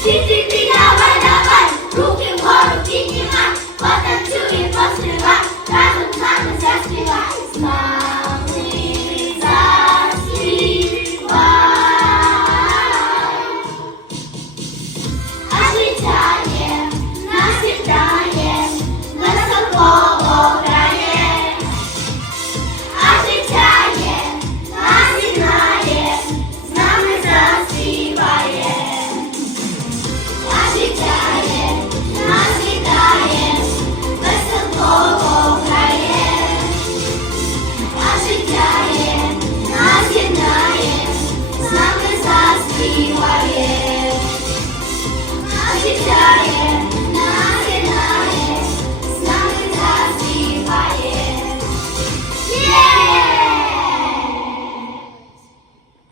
Всі діти давай, давай, руки в вгору піднімай, потанцює, постріла.